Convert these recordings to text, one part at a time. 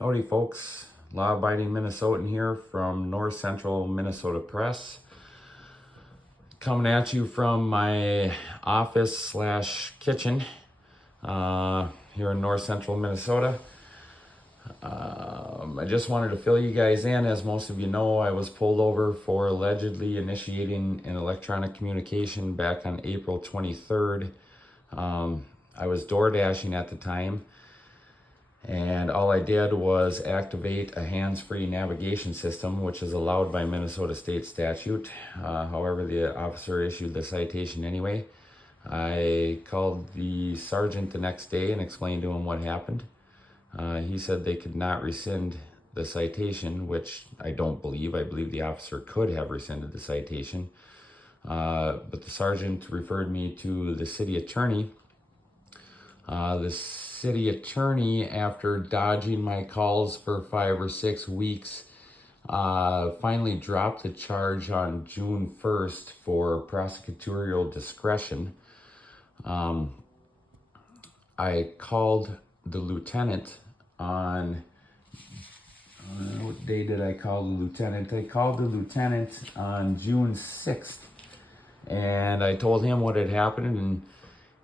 Howdy folks, law-abiding Minnesotan here from North Central Minnesota Press. Coming at you from my office slash kitchen here in North Central Minnesota. I just wanted to fill you guys in. As most of you know, I was pulled over for allegedly initiating an electronic communication back on April 23rd. I was door dashing at the time, and all I did was activate a hands-free navigation system, which is allowed by Minnesota state statute. However, the officer issued the citation anyway. I called the sergeant the next day and explained to him what happened. He said they could not rescind the citation, which I don't believe. I believe the officer could have rescinded the citation. But the sergeant referred me to the city attorney. The city attorney, after dodging my calls for 5 or 6 weeks, finally dropped the charge on June 1st for prosecutorial discretion. I called the lieutenant on, what day did I call the lieutenant? I called the lieutenant on June 6th, and I told him what had happened, and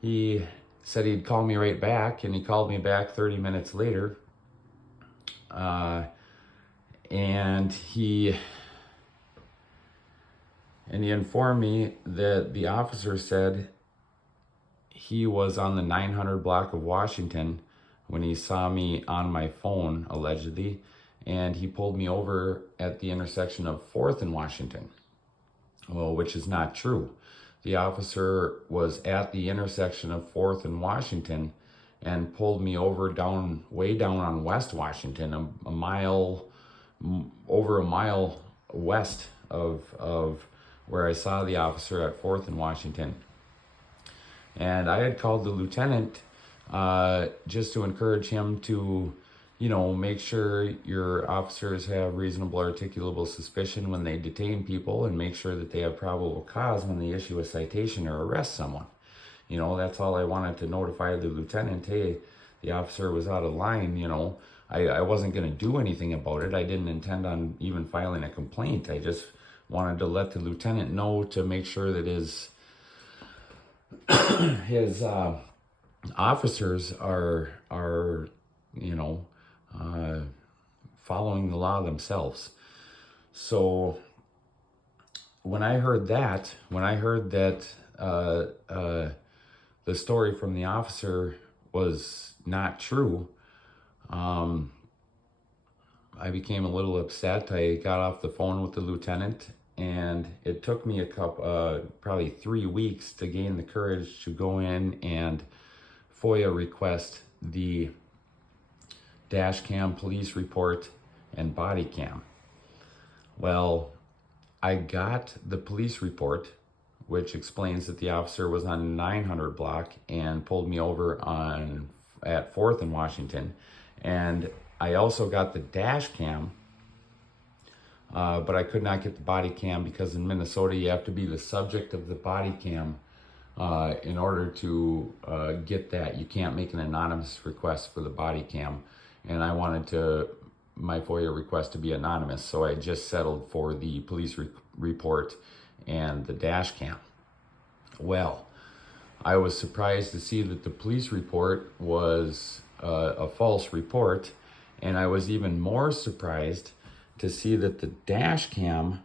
he said he'd call me right back, and he called me back 30 minutes later. And he informed me that the officer said he was on the 900 block of Washington when he saw me on my phone, allegedly, and he pulled me over at the intersection of 4th and Washington. Well, which is not true. The officer was at the intersection of 4th and Washington and pulled me over way down on West Washington, over a mile west of where I saw the officer at 4th and Washington. And I had called the lieutenant just to encourage him to, make sure your officers have reasonable articulable suspicion when they detain people, and make sure that they have probable cause when they issue a citation or arrest someone. That's all I wanted to notify the lieutenant. Hey, the officer was out of line. I wasn't going to do anything about it. I didn't intend on even filing a complaint. I just wanted to let the lieutenant know to make sure that his officers are following the law themselves. So when I heard that the story from the officer was not true, I became a little upset. I got off the phone with the lieutenant, and it took me probably 3 weeks to gain the courage to go in and FOIA request the dash cam police report and body cam. Well, I got the police report, which explains that the officer was on 900 block and pulled me over at 4th and Washington. And I also got the dash cam, but I could not get the body cam because in Minnesota you have to be the subject of the body cam in order to get that. You can't make an anonymous request for the body cam, and I wanted my FOIA request to be anonymous, so I just settled for the police report and the dash cam. Well, I was surprised to see that the police report was a false report, and I was even more surprised to see that the dash cam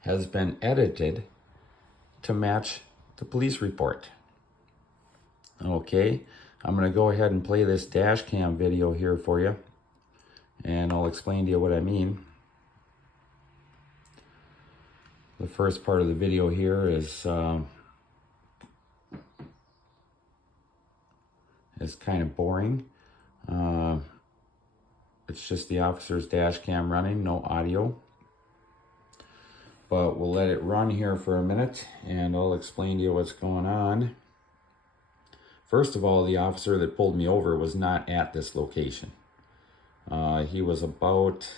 has been edited to match the police report. Okay, I'm going to go ahead and play this dash cam video here for you, and I'll explain to you what I mean. The first part of the video here is kind of boring. It's just the officer's dash cam running, no audio. But we'll let it run here for a minute, and I'll explain to you what's going on. First of all, the officer that pulled me over was not at this location. He was about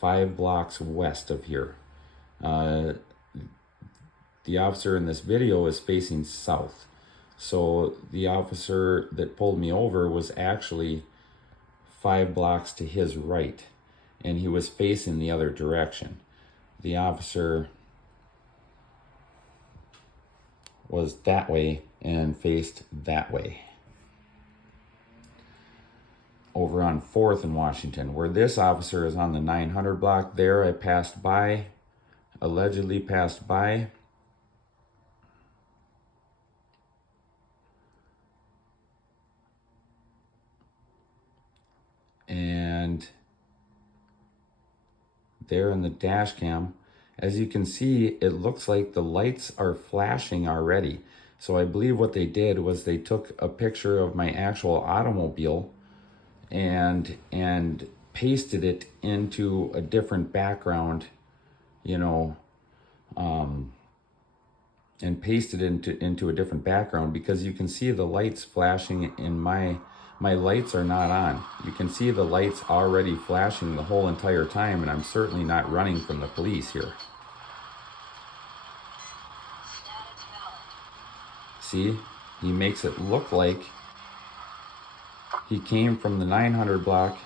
5 blocks west of here. The officer in this video is facing south. So the officer that pulled me over was actually 5 blocks to his right, and he was facing the other direction. The officer was that way and faced that way. Over on 4th and Washington, where this officer is on the 900 block, there I passed by, allegedly passed by. And there in the dash cam, as you can see, it looks like the lights are flashing already. So I believe what they did was they took a picture of my actual automobile and pasted it into a different background, you know, and pasted it into a different background, because you can see the lights flashing in my lights are not on. You can see the lights already flashing the whole entire time, and I'm certainly not running from the police here. See, he makes it look like he came from the 900 block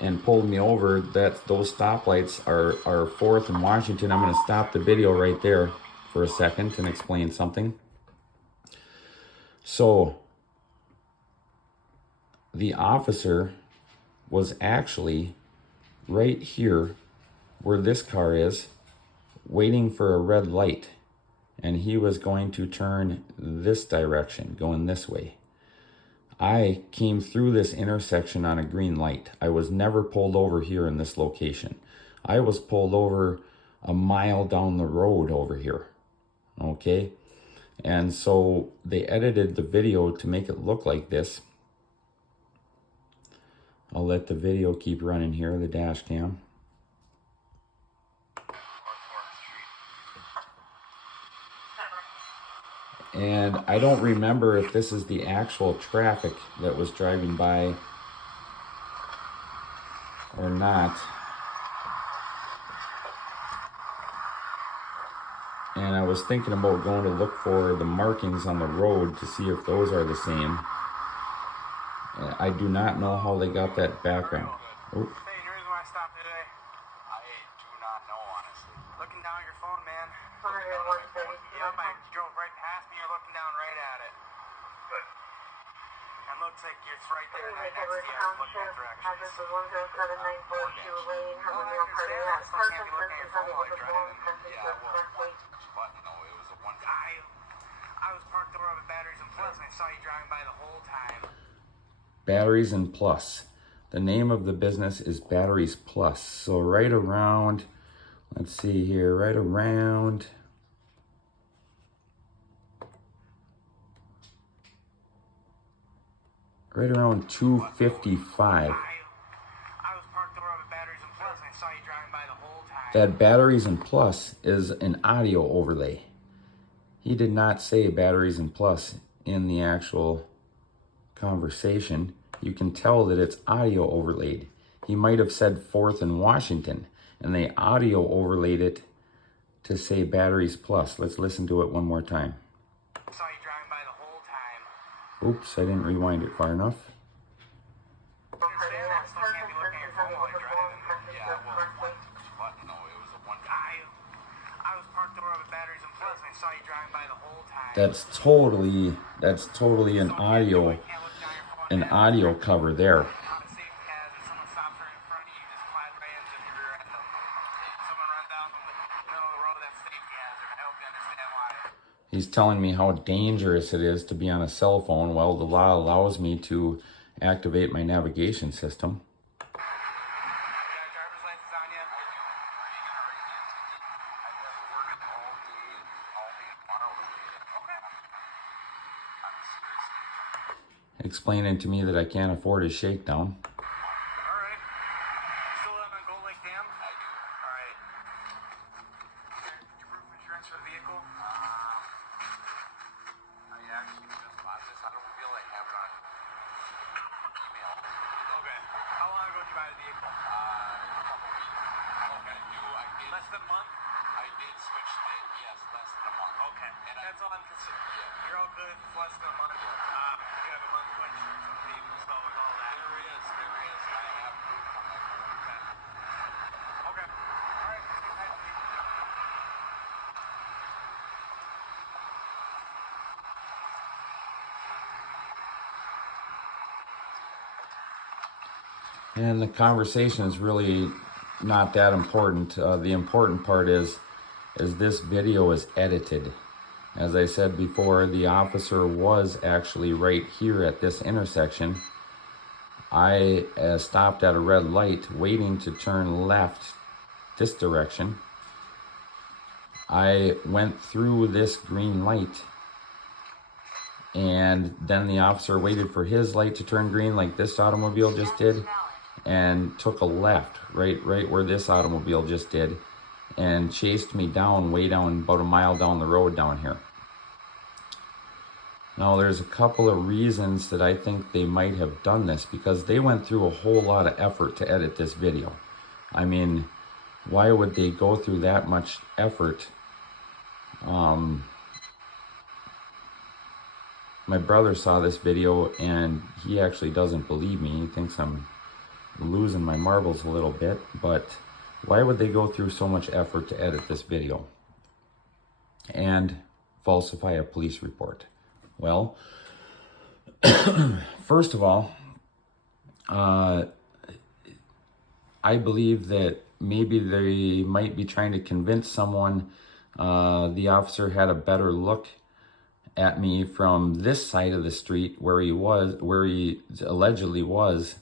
and pulled me over. That those stoplights are 4th and Washington. I'm going to stop the video right there for a second and explain something. So the officer was actually right here where this car is, waiting for a red light, and he was going to turn this direction, going this way. I came through this intersection on a green light. I was never pulled over here in this location. I was pulled over a mile down the road over here, okay? And so they edited the video to make it look like this. I'll let the video keep running here, the dash cam. And I don't remember if this is the actual traffic that was driving by or not. And I was thinking about going to look for the markings on the road to see if those are the same. I do not know how they got that background. Oh. Hey, here's why I stopped today. I do not know, honestly. Looking down at your phone, man. Yep, I drove right past me. You're looking down right at it. Good. And looks like it's right there, right next to you. Looking at directions. Address is 107-942 Lane, Hermanville, Cardiac. Parkinson's is unable to perform sentences correctly. But no, it was a one time. I was parked over on the Batteries and Plus, and I saw you driving by the whole time. Batteries and Plus. The name of the business is Batteries Plus. So right around, let's see here, right around right around 255. That Batteries and Plus is an audio overlay. He did not say Batteries and Plus in the actual conversation. You can tell that it's audio overlaid. He might have said 4th and Washington, and they audio overlaid it to say Batteries Plus. Let's listen to it one more time. Saw you driving by the whole time. Oops, I didn't rewind it far enough. That's totally an audio cover there. He's telling me how dangerous it is to be on a cell phone while the law allows me to activate my navigation system. Explaining to me that I can't afford a shakedown. Alright. Still live on Gold Lake Dam? I do. Alright. Your proof of insurance for the vehicle? I actually just bought this. I don't feel like I have it on email. Okay. How long ago did you buy the vehicle? A couple weeks. Okay. Less than a month? I did switch it, yes, less than a month. Okay. And that's all I'm considering. Yeah. You're all good if it's less than a month? You have a month of insurance on the vehicle, so and all that. There is. And the conversation is really not that important. The important part is this video is edited. As I said before, the officer was actually right here at this intersection. I stopped at a red light waiting to turn left this direction. I went through this green light, and then the officer waited for his light to turn green like this automobile just did, and took a left right where this automobile just did, and chased me down, way down, about a mile down the road down here. Now, there's a couple of reasons that I think they might have done this, because they went through a whole lot of effort to edit this video. I mean, why would they go through that much effort? My brother saw this video and he actually doesn't believe me. He thinks I'm losing my marbles a little bit, but why would they go through so much effort to edit this video and falsify a police report? Well, first of all, I believe that maybe they might be trying to convince someone the officer had a better look at me from this side of the street where he allegedly was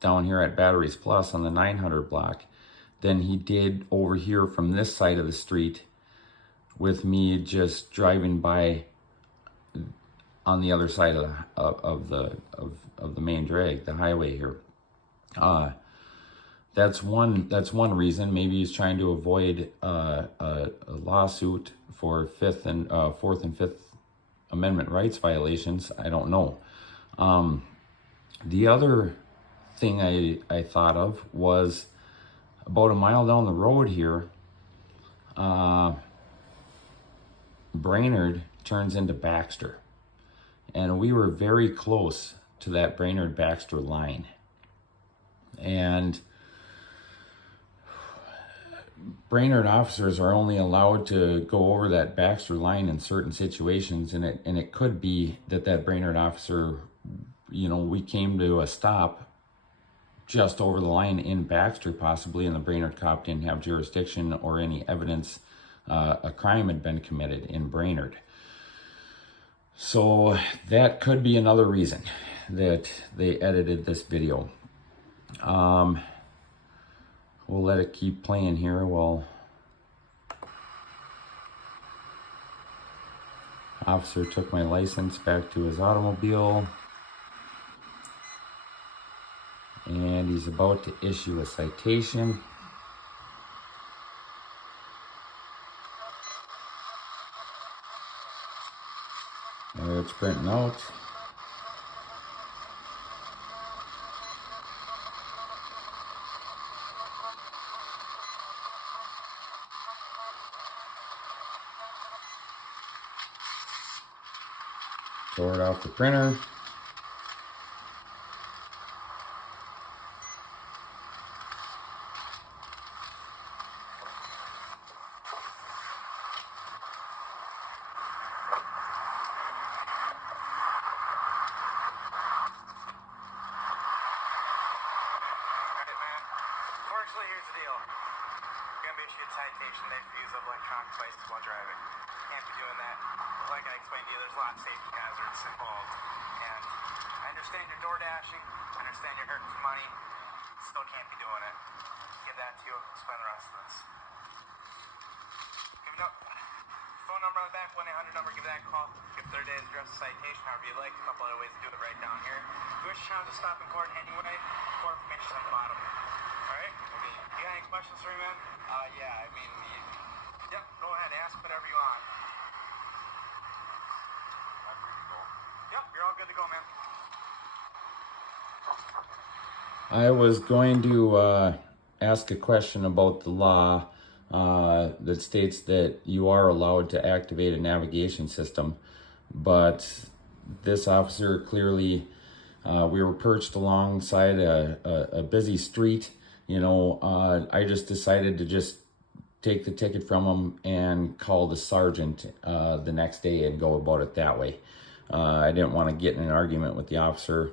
down here at Batteries Plus on the 900 block than he did over here from this side of the street with me just driving by on the other side of the main drag, the highway here. That's one reason. Maybe he's trying to avoid a lawsuit for Fourth and Fifth Amendment rights violations. I don't know. The other thing I thought of was about a mile down the road here, Brainerd turns into Baxter. And we were very close to that Brainerd-Baxter line. And Brainerd officers are only allowed to go over that Baxter line in certain situations, and it could be that Brainerd officer, we came to a stop just over the line in Baxter possibly, and the Brainerd cop didn't have jurisdiction or any evidence a crime had been committed in Brainerd. So that could be another reason that they edited this video. We'll let it keep playing here while officer took my license back to his automobile, and he's about to issue a citation. There it's printing out. Tore it off the printer. Unfortunately, here's the deal. You're going to be issued a citation today for use of electronic devices while driving. Can't be doing that. Like I explained to you, there's a lot of safety hazards involved. And I understand you're door dashing. I understand you're hurting for money. Still can't be doing it. Give that to you. Explain the rest of this. Give it up. Phone number on the back, 1-800 number. Give that a call. Give 30 days address the citation, however you like. A couple other ways to do it right down here. If you wish to challenge the stop in court anyway, more information on the bottom. Alright? You got any questions for me, man? Yeah, Yep, go ahead. Ask whatever you want. I'm good to go. Yep, you're all good to go, man. I was going to ask a question about the law that states that you are allowed to activate a navigation system, but this officer clearly, we were perched alongside a busy street. I just decided to just take the ticket from him and call the sergeant the next day and go about it that way. I didn't want to get in an argument with the officer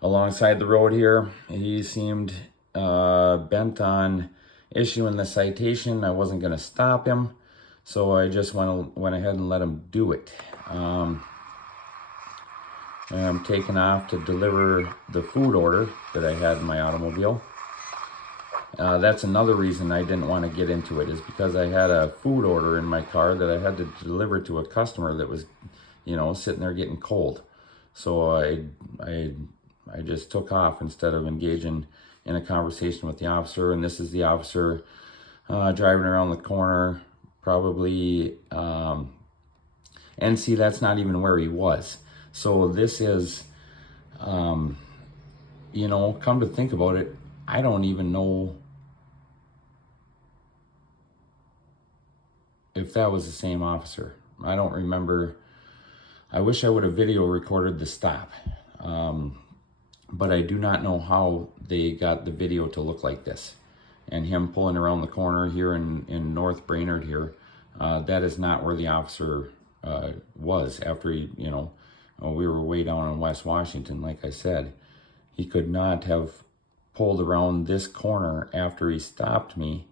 alongside the road here. He seemed bent on issuing the citation. I wasn't going to stop him, so I just went ahead and let him do it. I'm taking off to deliver the food order that I had in my automobile. That's another reason I didn't want to get into it, is because I had a food order in my car that I had to deliver to a customer that was, sitting there getting cold. So I just took off instead of engaging in a conversation with the officer. And this is the officer driving around the corner, probably, and see, that's not even where he was. So this is, come to think about it, I don't even know if that was the same officer. I don't remember. I wish I would have video recorded the stop. But I do not know how they got the video to look like this. And him pulling around the corner here in North Brainerd here, that is not where the officer was after he, we were way down in West Washington, like I said. He could not have pulled around this corner after he stopped me,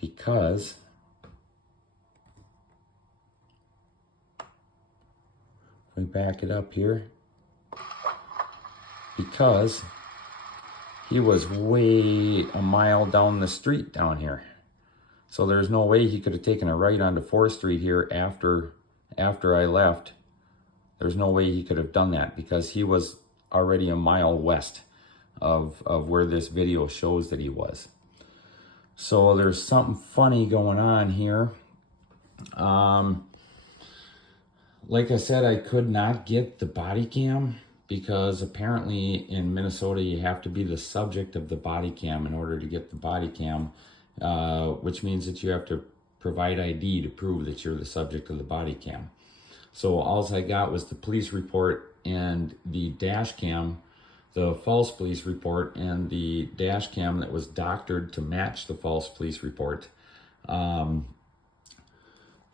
because we back it up here, because he was way a mile down the street down here. So there's no way he could have taken a right onto 4th Street here after I left. There's no way he could have done that, because he was already a mile west of where this video shows that he was. So there's something funny going on here. Like I said, I could not get the body cam, because apparently in Minnesota you have to be the subject of the body cam in order to get the body cam, which means that you have to provide ID to prove that you're the subject of the body cam. So all I got was the police report and the dash cam, the false police report, and the dash cam that was doctored to match the false police report.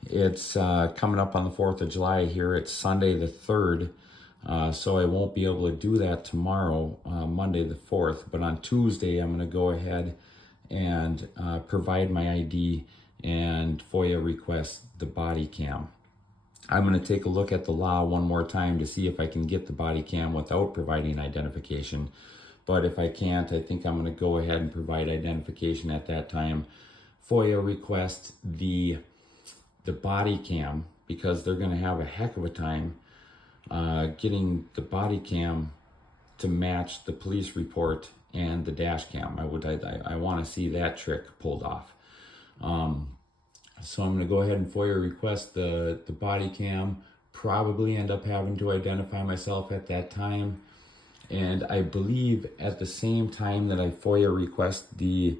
It's coming up on the 4th of July here. It's Sunday the 3rd. So I won't be able to do that tomorrow, Monday the 4th. But on Tuesday, I'm going to go ahead and provide my ID and FOIA request the body cam. I'm going to take a look at the law one more time to see if I can get the body cam without providing identification. But if I can't, I think I'm going to go ahead and provide identification at that time. FOIA request the body cam, because they're going to have a heck of a time getting the body cam to match the police report and the dash cam. I want to see that trick pulled off. So I'm going to go ahead and FOIA request the body cam, probably end up having to identify myself at that time. And I believe at the same time that I FOIA request the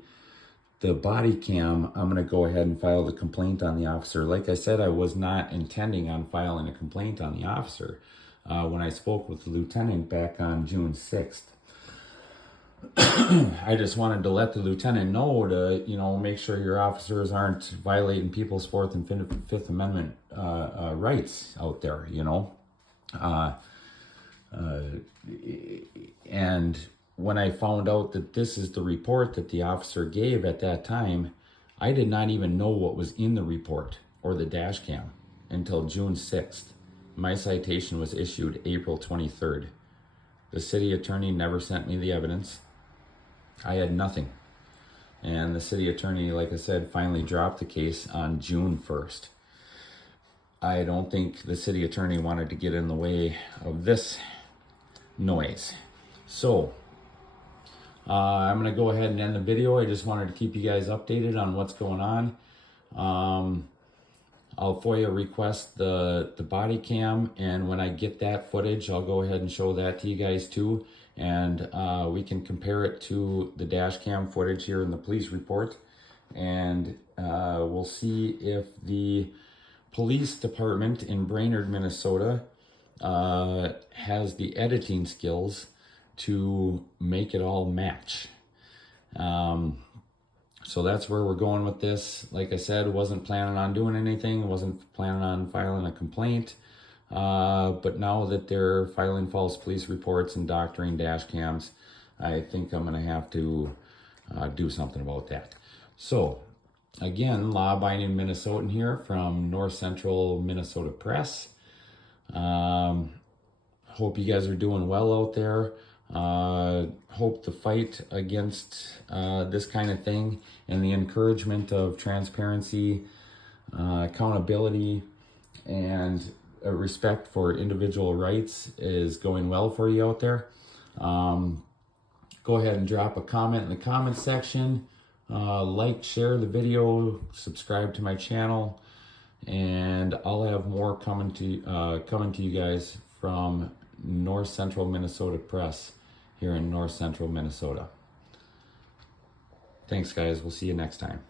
body cam, I'm going to go ahead and file the complaint on the officer. Like I said, I was not intending on filing a complaint on the officer when I spoke with the lieutenant back on June 6th. I just wanted to let the lieutenant know to, make sure your officers aren't violating people's 4th and 5th Amendment rights out there, and when I found out that this is the report that the officer gave at that time, I did not even know what was in the report or the dash cam until June 6th. My citation was issued April 23rd. The city attorney never sent me the evidence. I had nothing. And the city attorney, like I said, finally dropped the case on June 1st. I don't think the city attorney wanted to get in the way of this noise. So, I'm going to go ahead and end the video. I just wanted to keep you guys updated on what's going on. I'll FOIA request the body cam, and when I get that footage, I'll go ahead and show that to you guys too. And we can compare it to the dash cam footage here in the police report. And we'll see if the police department in Brainerd, Minnesota has the editing skills to make it all match. So that's where we're going with this. Like I said, wasn't planning on doing anything, wasn't planning on filing a complaint. But now that they're filing false police reports and doctoring dash cams, I think I'm going to have to do something about that. So, again, law-abiding Minnesotan here from North Central Minnesota Press. Hope you guys are doing well out there. Hope the fight against this kind of thing and the encouragement of transparency, accountability, and respect for individual rights is going well for you out there. Go ahead and drop a comment in the comment section. Like, share the video, subscribe to my channel, and I'll have more coming to you guys from North Central Minnesota Press here in North Central Minnesota. Thanks, guys. We'll see you next time.